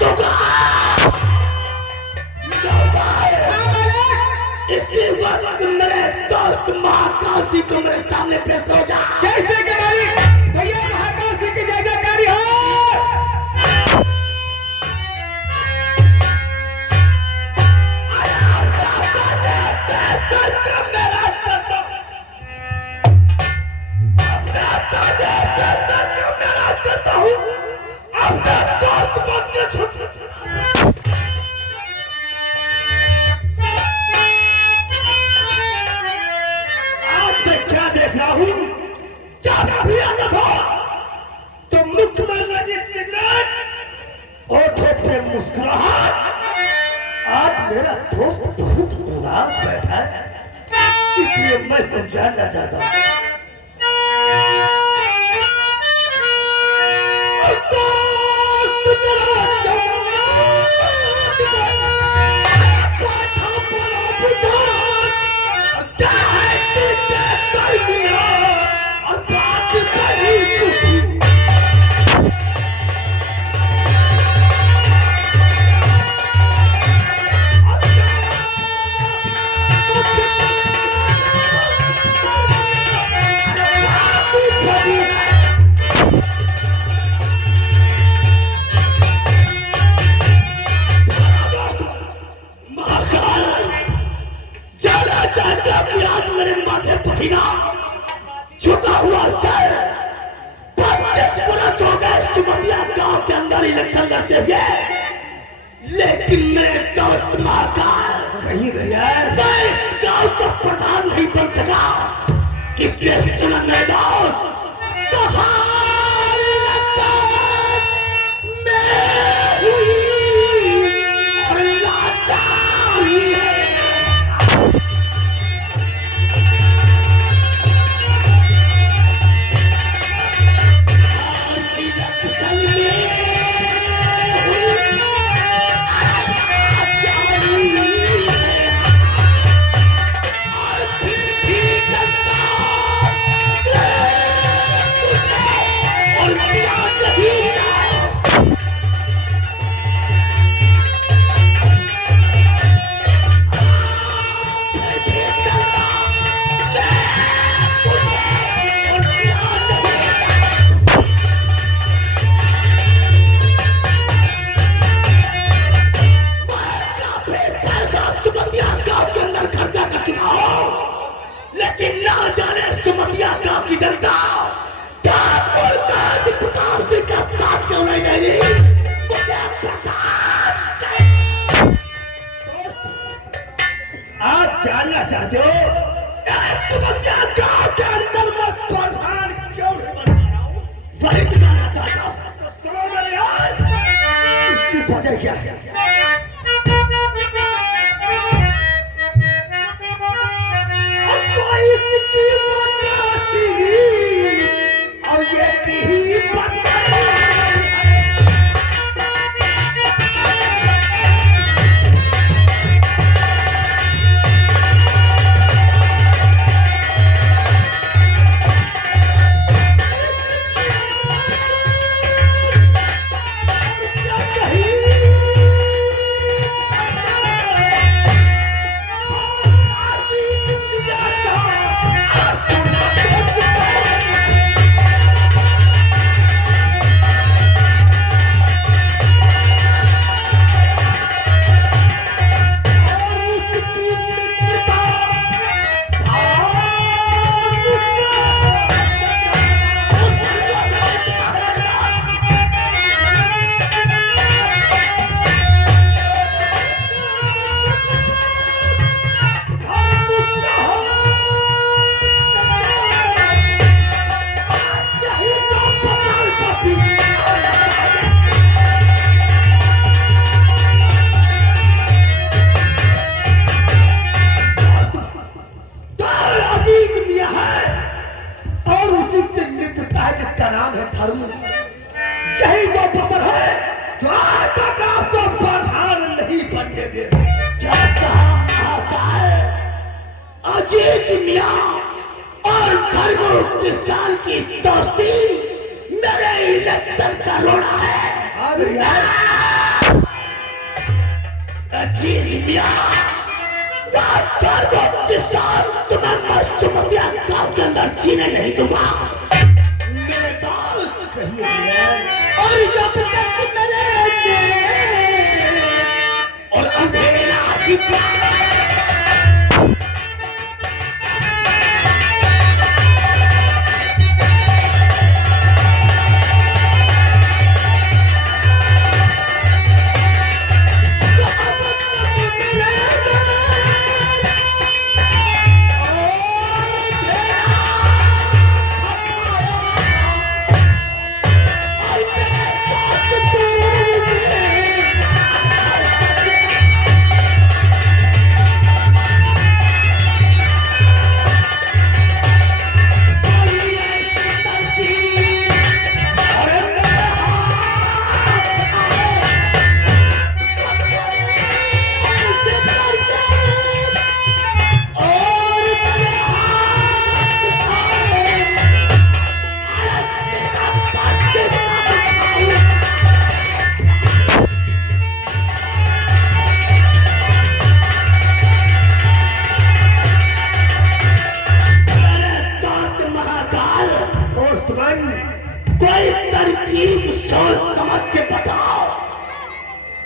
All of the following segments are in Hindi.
दूंगा। इसी वक्त मेरे दोस्त महाकाल सिंह को मेरे सामने पेश करो। जा जैसे के मालिक भैया महाकाल सिंह की जय जयकारी हो। मुस्कुराहट। आज मेरा दोस्त बहुत उदास बैठा है, इसलिए मैं तो जानना चाहता हूँ। छुटा हुआ सर 25 बरस हो गए सुमतिया गांव के अंदर इलेक्शन लड़ते हुए, लेकिन मेरे दोस्त महाकाल कहीं यार मैं इस गांव का प्रधान नहीं बन सका। इसलिए सुन मेरे दोस्त, तुम्हारी इलेक्शन में हुई और लाचारी है। लेकिन ना जाने सुमतिया गांव की जनता ठाकुर नाथ प्रताप सिंह का साथ क्यों नहीं दे रही। मुझे आप जानना चाहते हो सुमतिया गांव के अंदर मैं प्रधान क्यों नहीं बन पा रहा हूँ, वही तो जानना चाहता हूँ। तो सुनो मेरे यार, इसकी वजह क्या है। यही तो पत्थर है जो आज तक आपको प्रधान नहीं बनने दे। क्या कहा आता है अजीत मियां और धर्म किसान की दोस्ती मेरे इलेक्शन का रोड़ा है। अजीज मियां तुम्हें मस्तुमतिया गांव के अंदर जीने नहीं दूंगा मेरे दोस्त। कहिए और जब तक मेरे और अंधेरा की कोई तरकीब सोच समझ के बताओ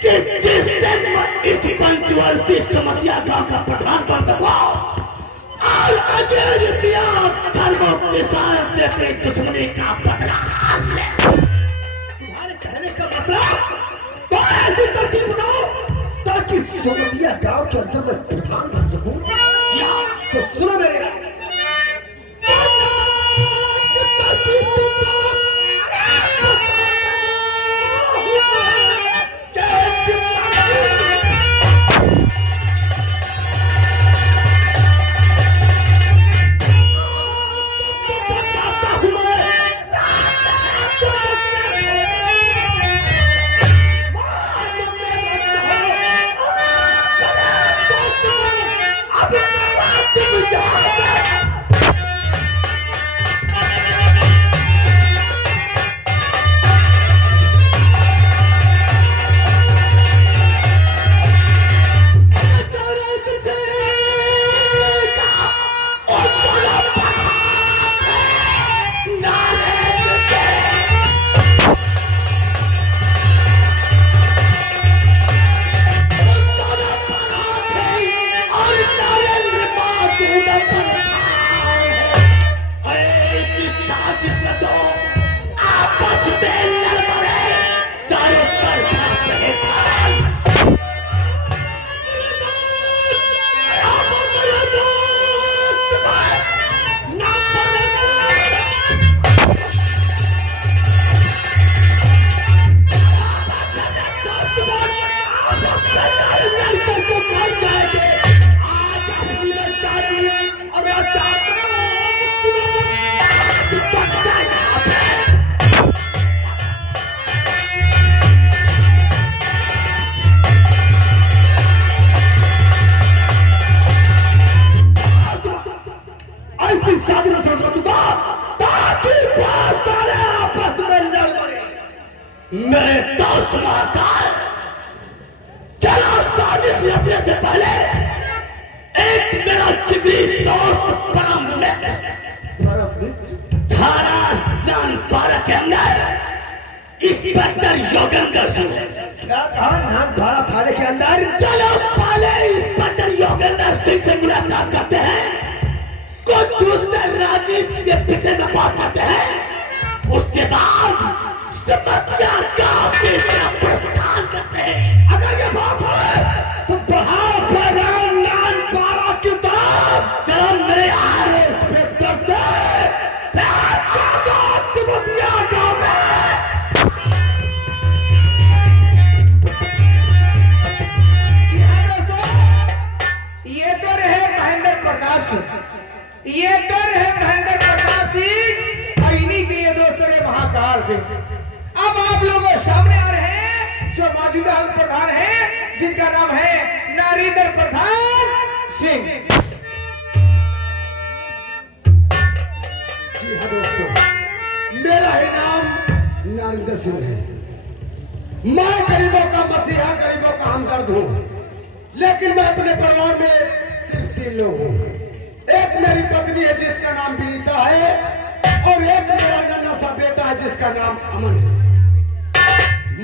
कि जिससे मैं इस पंचवर्षीय समतिया गांव का प्रधान बन सकूं और अजय मियां धर्मों के साथ से अपनी दुश्मनी का बदला ले। तुम्हारे कहने का मतलब तो ऐसी तरकीब बताओ ताकि सोमतिया गांव के अंदर मैं प्रधान बन सकूं। तो सुनो मेरे मेरे दोस्त महाकाल चलो साजिश रचने से पहले एक मेरा जिगरी दोस्त परम मित्र थाना स्नान पारा के अंदर इंस्पेक्टर योगेंद्र सिंह। क्या कहा नाम धारा थाने के अंदर? चलो पहले इंस्पेक्टर योगेंद्र सिंह से मुलाकात करते हैं, कुछ उससे राजेश के विषय में बात करते हैं, उसके बाद समतिया गांव की तरफ प्रस्थान करते हैं। अगर ये बात है तो बढ़ाओ पैगाम नान पारा की तरफ। चलो मेरे आरे इंस्पेक्टर से प्यार का गांव समतिया गांव में। जी हाँ दोस्तों, ये तो रहे महेंद्र प्रताप सिंह, ये तो रहे महेंद्र प्रताप सिंह, इन्हीं के ये दोस्त रहे महाकाल सिंह। अब आप लोगों के सामने आ रहे हैं जो मौजूदा प्रधान हैं, जिनका नाम है नरेंद्र प्रधान सिंह। जी हाँ दोस्तों, मेरा ही नाम नरेंद्र सिंह है। मैं गरीबों का मसीहा, गरीबों का हमदर्द हूँ। लेकिन मैं अपने परिवार में सिर्फ 3 लोग हूँ। एक मेरी पत्नी है जिसका नाम विनीता है, और एक मेरा नन्हा सा बेटा है जिसका नाम अमन है।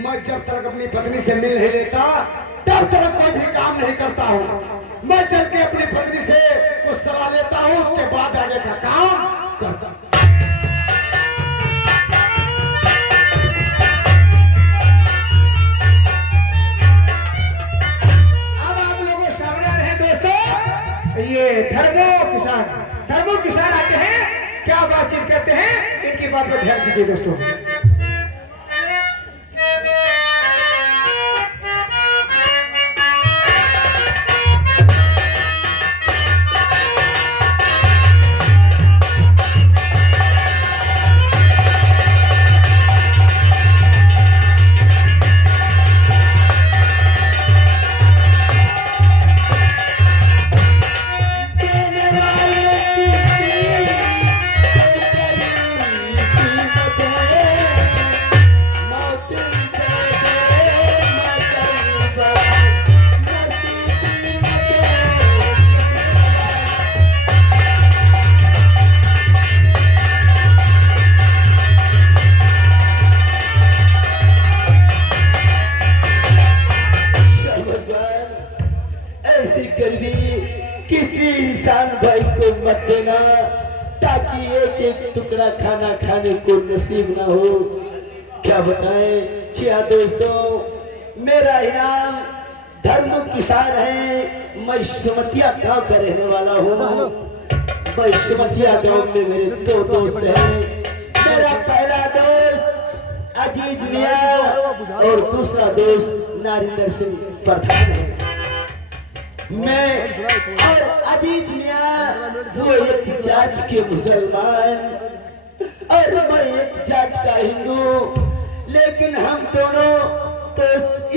मैं जब तक अपनी पत्नी से मिल नहीं लेता तब तक कोई भी काम नहीं करता हूँ। मैं चल के अपनी पत्नी से कुछ सलाह लेता हूँ, उसके बाद आगे का काम करता हूँ। अब आप लोगों के सामने आ रहे हैं दोस्तों, ये धर्मो किसान आते हैं, क्या बातचीत करते हैं, इनकी बात पर ध्यान कीजिए दोस्तों। टुकड़ा खाना खाने को नसीब ना हो। क्या बताएं चिया दोस्तों, मेरा इनाम धर्म किसान है। मैं समतिया गांव का रहने वाला हूँ। मैं समतिया गांव में मेरे 2 दोस्त हैं। मेरा पहला दोस्त अजीज मियां और दूसरा दोस्त नारिंदर सिंह प्रधान है। मैं और अजीज मियां वो एक जात के मुसलमान और मैं एक जात का हिंदू, लेकिन हम दोनों तो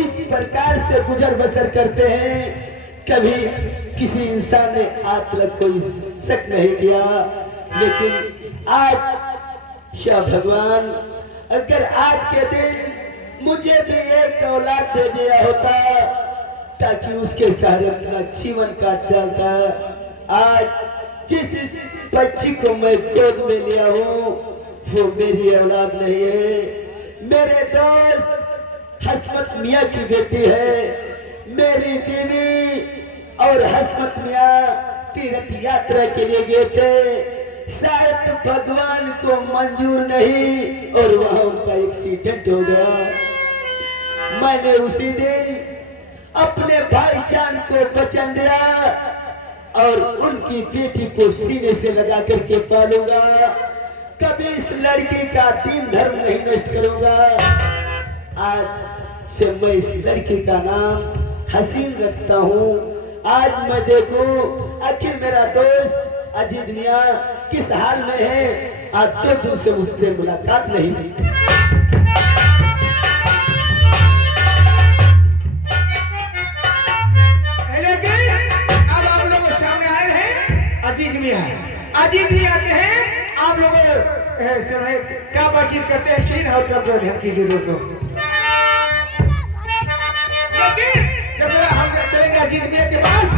इस प्रकार से गुजर बसर करते हैं, कभी किसी इंसान ने आज तक कोई शक नहीं किया। लेकिन आज या भगवान, अगर आज के दिन मुझे भी एक औलाद दे दिया होता ताकि उसके सहारे अपना जीवन काट डालता। आज जिस बच्ची को मैं गोद में लिया हूँ वो मेरी औलाद नहीं है। मेरे दोस्त हसमत मियाँ की बेटी है। मेरी बीवी और हसमत मियाँ तीर्थ यात्रा के लिए गए थे, शायद भगवान को मंजूर नहीं और वहां उनका एक्सीडेंट हो गया। मैंने उसी दिन अपने भाईजान को वचन दिया और उनकी बेटी को सीने से लगा करके पालूंगा, कभी इस लड़की का दीन धर्म नहीं नष्ट करूंगा। आज से मैं इस लड़की का नाम हसीन रखता हूँ। आज मैं देखूं आखिर मेरा दोस्त अजीज मियां किस हाल में है। आज 2 दिन से मुझसे मुलाकात नहीं हुई। अजीज मियां आते हैं, आप लोग क्या बातचीत करते हैं, सीन और तब ध्यान कीजिए दोस्तों। जब हम चलेंगे अजीज मियां के पास,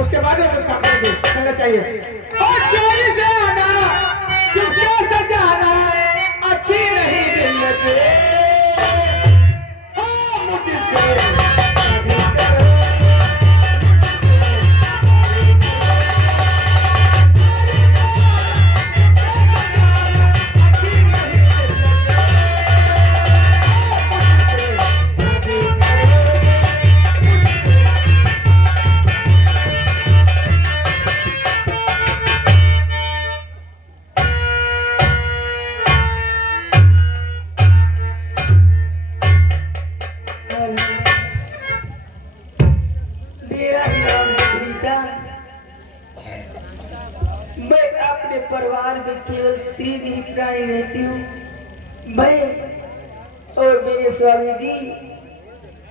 उसके बाद कुछ काम करेंगे, चलना चाहिए। और चोरी से आना, चुपके से जाना अच्छी नहीं दिल लगे, मुझसे परिवार में केवल तीन ही प्राणी रहती हूँ, मैं और मेरे स्वामी जी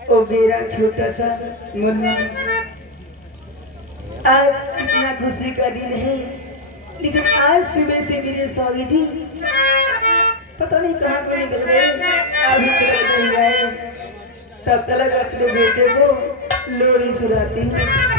और मेरा छोटा सा मुन्ना। आज इतना खुशी का दिन है, लेकिन आज सुबह से मेरे स्वामी जी पता नहीं कहाँ को निकल गए, अभी तक नहीं आए। तब तक अपने बेटे को लोरी सुनाती हूँ।